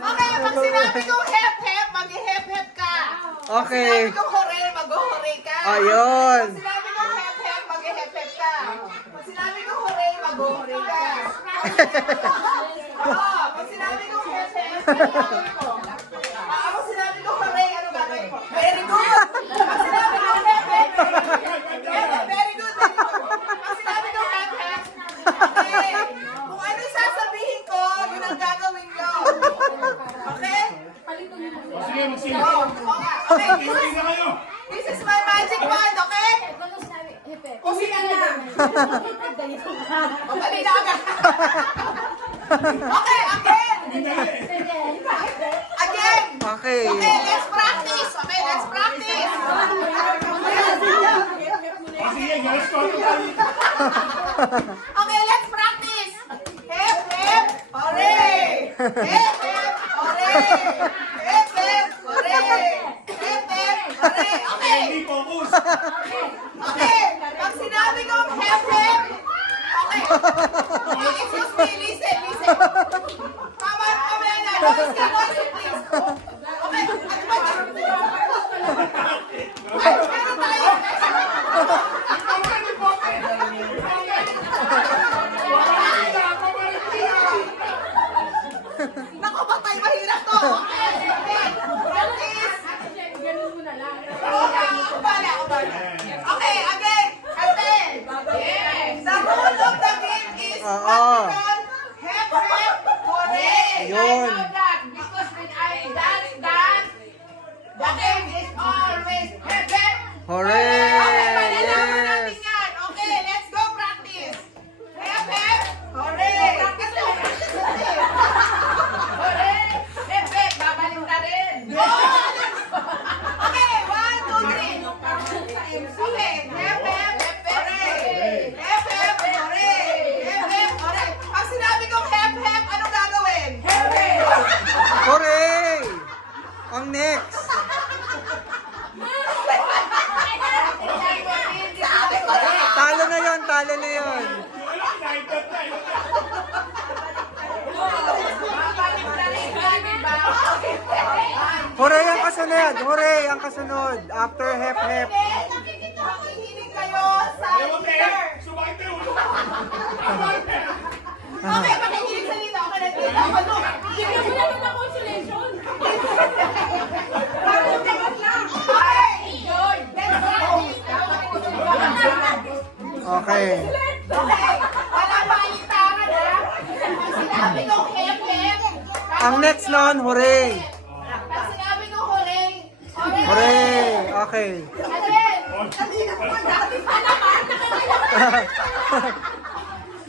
Okay, pag sinabi kong hep-hep, mag-hep-hep ka. Okay. Pag sinabi kong hooray, mag-hooray ka. Ayun. Pag sinabi kong hep-hep, mag-hep-hep ka. Pag sinabi kong hooray, mag-hooray ka. Oo, pag sinabi kong hep-hep, ano gagawin ko? Pag sinabi kong hooray, ano gagawin ko? Very good! Pag sinabi kong hep-hep, very good! Pag sinabi kong hep-hep, okay. Kung ano yung sasabihin ko, yun ang gagawin nyo. Okay? Sige, magsimba. Okay, this is my magic wand, okay? Kusina na. Madali na agad. Okay, again. Again. Okay. Okay, let's practice. Okay, let's practice. Sige, guys, ko. Okay, let's practice. Hep, hep, hooray. Hep, hep, hooray. Hep, hep, hooray. Hep, hep, hooray. Okay. Hindi focus. Okay, pag sinabi kong hep hep, okay. Okay, excuse me, listen. Mamaya na, noisy, please. Okay, ano ba ito? Ay, meron tayo. Naku, batay, mahirap to. Okay, practice. Ako bala. Okay, again. Again. The rule of the game is practical. Hep, hep, hooray. Ayun. Because when I dance, the game is always hep, hep. Hooray! Okay, malalaman natin Yes! yan. Okay, let's go practice. Hep, hep, hooray. Practice lang. Hooray. Hep, hep, babalik na rin. Okay, 1, 2, 3. Okay, hep, hep, hooray. Hep, hep, hooray. Hep, hep, hooray. Pag sinabi kong hep, hep, anong gagawin? Hep, hep. Hooray! Ang next. Sabi ko na. Talo na yon, talo na yon. Babalik na rin yan, diba? Hooray ang kasunod. Hooray ang kasunod. After hep hep. Makikinig kayo sa leader. Sumakit na yun. Okay, makikinig sa leader. Okay, nagkita ako doon. Bigyan mo naman ng consolation. Pagpuntigot lang. Okay. Let's practice. Okay. Okay. Walang paalitangan, ha? Pag sinabi kong hep-hep. Ang next nun, hooray. Pag sinabi kong hooray. Hooray! Okay. Again. Practice pa naman.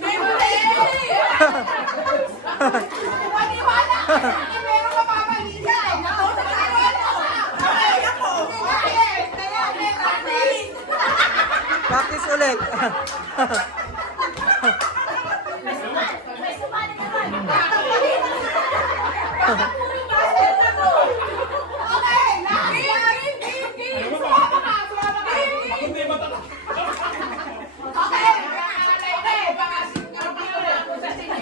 May hooray. Maniwala ka sa akin, meron ka mamalita. Maniwala ka. Okay, ako. Okay. Okay, practice. Practice ulit. Okay, last. Sumama ka. Hindi matatak. Okay. Alay na eh. Baka sinarapin na ako sa sinyo.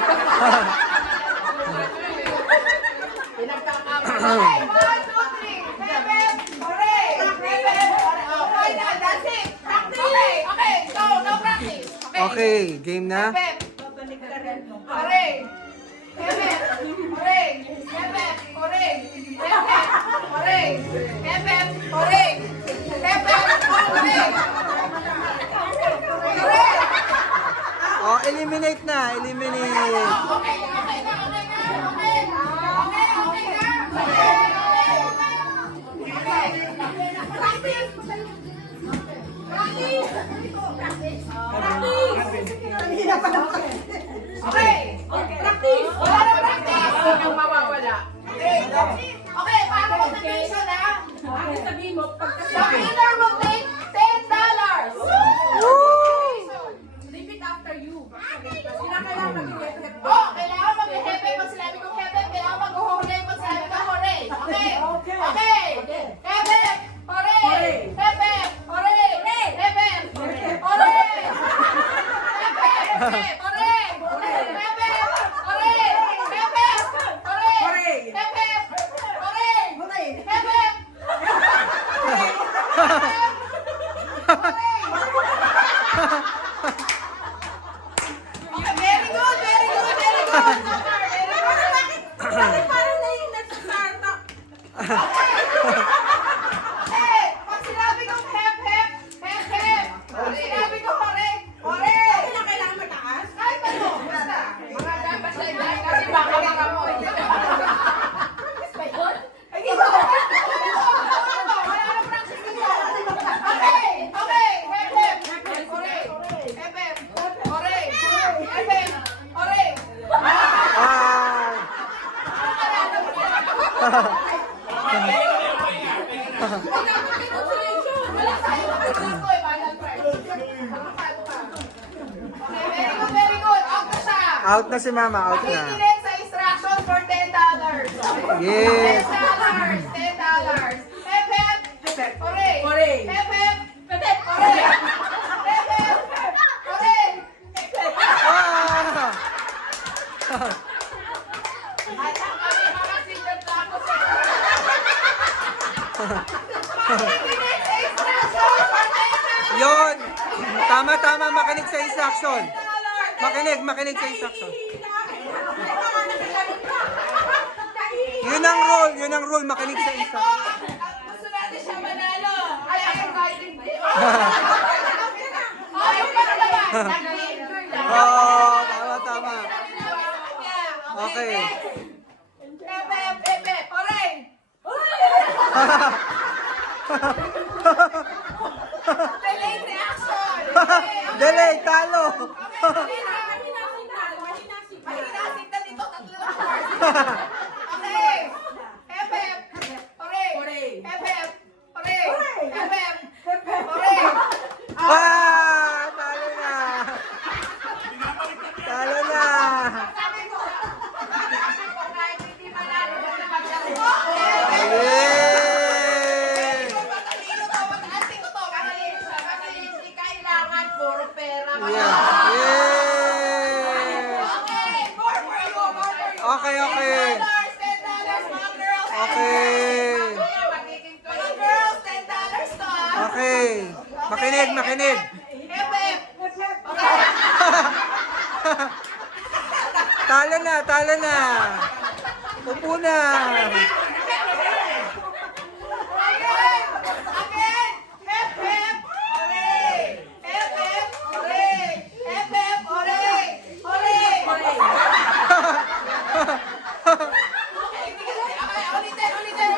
Okay, 1, 2, 3. Bebem, hooray. Bebem, hooray. Oh, final, that's it. Practice. Okay, no practice. Okay, game na. Bebem. Hooray. Bebem, hooray. Bebem, hooray. Bebem, hooray. Bebem, hooray. Bebem, hooray. Hooray. Oh, eliminate na. Eliminate. Okay na. Okay. Practice. Wala na practice. Huwag mawawala. Okay, para motivation ha. Ang sabihin mo, The pagkasama. winner will take $10. Repeat after you. Kinakailangan mag-hep-hep. Oh, kailangan mag-hepe pag sinabi kong hepe. Kailangan mag-hooray pag sinabi kong hooray. Okay? Okay. Hepe. Hooray. Hepe. Hooray. Hepe. Hooray. Hepe. Hooray. Hepe. Hooray. Out na si Mama, out na. Makikinig sa instruction for $10. Yes. $10. $10. Hep, hep. Hooray. Hooray. Hep, hep. Hep, hooray. Hep, hep. Hooray. Ah! At ang aming mga senior tapos makikinig sa instruction for $10. Yon! Tama, makinig sa instruction. Makinig sa instruction. Yun ang rule, makinig sa instruction. Gusto natin siya manalo. Kaya yung guiding team. Okay, pero naman. Nag-enjoy lang. Oo, tama. Okay. Pepe, oray. Delayed reaction. Delay, talo. Mahina signal dito, tatlo na hours. Okay. Pepe, oray. Pepe, oray. Pepe, oray. Ah! Talo na. Talo na. Sabi ko, kahit hindi manalo, basta maglaro. Yay! Matalino to, matalino to. Matalino siya kasi hindi kailangan puro pera. Yeah. Yay! Okay, more for you, more for you. Okay. $10, mga girls. Okay. Mga girls, $10 to, ah. Okay. Makinig. Pepe. Talo na. Upo na. Again. Hep, hep. Hooray. Hep, hep. Hooray. Hep, hep. Hooray. Hooray. Okay, ulitin.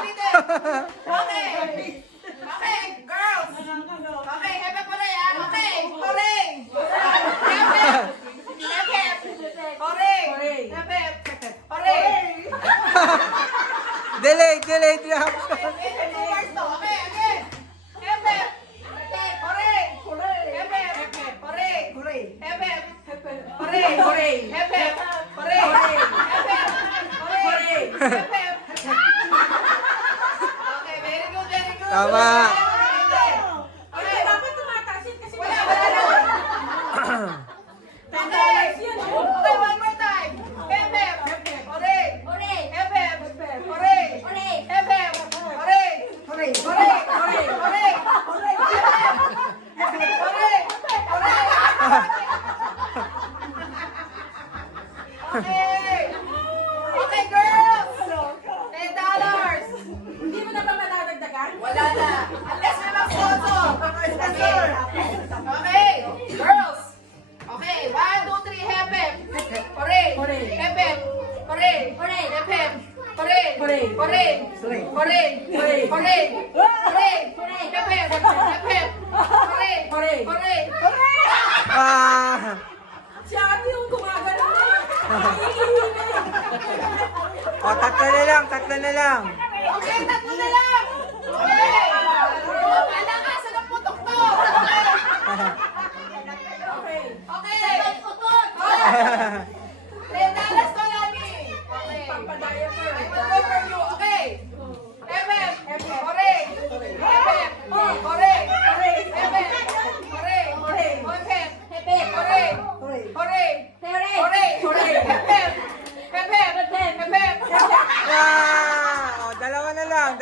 Okay, girls. Okay, hep, hep, hooray, ah. Okay, hooray. Hep, hep. Hep, hep. Hooray. Hep, hep. Hooray. Delay reaction. Two words to. Okay, again. Hep, hep. Hooray. Hep, hep. Hooray. Hep, hep. Hooray. Hep, hep. Hooray. Hep, hep. Hooray. Hep, hep. Okay, very good. Tama. Okay, Dapat tumatasin kasi wala na. Okay. Okay, one more time. Hep, hep. Hooray. Hep, hep. Hooray. Hep, hep. Hooray. Hooray. Hooray. Hep, hep. Hooray. Okay. Okay, girls. $10. Hindi mo na ba madadagdagan? Wala na. Unless may mag-sponsor. Okay. Girls. Okay. 1, 2, 3. Hep, hep. Hooray. Hep, hep. Hooray. Hep, hep. Hooray. Hooray. Hooray. Hooray. Hep, hep. Hep, hep. Hooray. Hooray. Ah! Si Ate yung gumagano na. O, tatlo na lang. Okay, tatlo na lang. Okay. Palakasan ang putok to. Okay. Okay. Okay. $10 to, Lani. Okay. Pampadaya mo. I will go for you. Okay. Hep, hep. Hooray. Hep, hep. Hooray. Hep, hep. Hooray. Hep, hep. Hooray. Hooray. Hooray. Hep, hep. Hep, hep. Hep, hep. Ah! O, dalawa na lang.